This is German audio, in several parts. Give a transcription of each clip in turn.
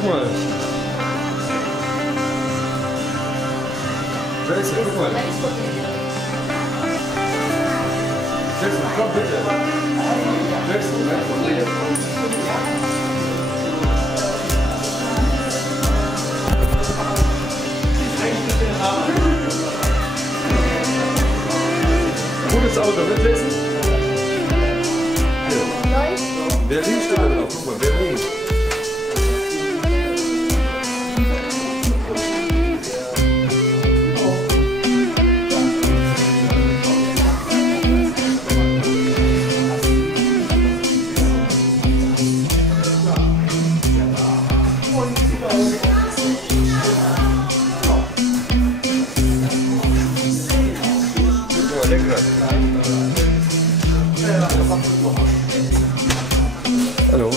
guck mal. Jason, guck mal. Jason, komm bitte. Jason, bleib von dir. Gutes Auto, ne Jason? Berlin steht da drauf, guck mal, Berlin. Hallo.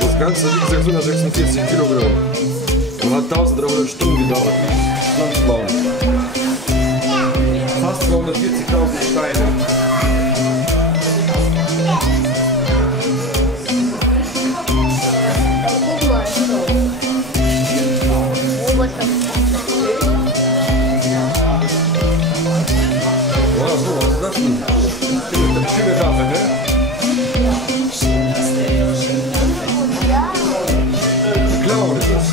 Das Ganze wiegt 646 Kilogramm und hat 1300 Stunden gedauert. Pflanzenbaum. Fast 240.000 Steine. Wow, so, was ist das denn? Eine schöne Sache, ne? Die Clown ist das.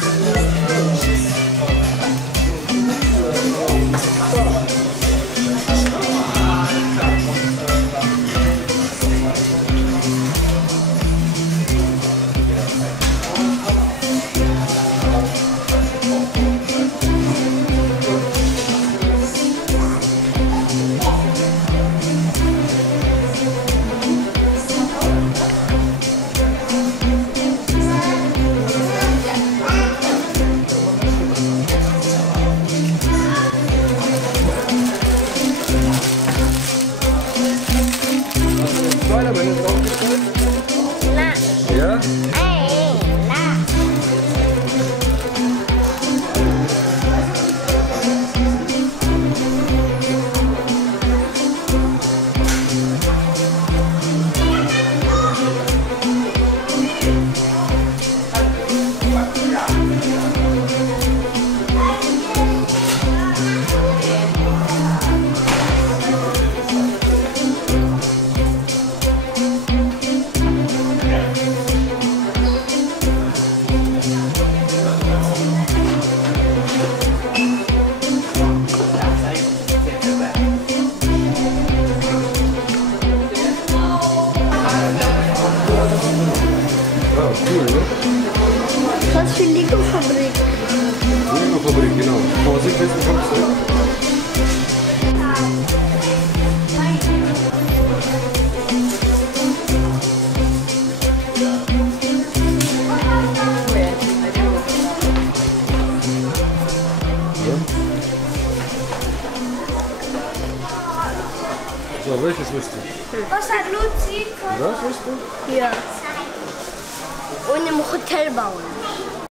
Ja? Cool, ne? Was für Legofabrik? Legofabrik, genau. Vorsicht, jetzt kommst du. So, welches willst du? Was hat Luzi? Das willst du? Ja. Und im Hotel bauen.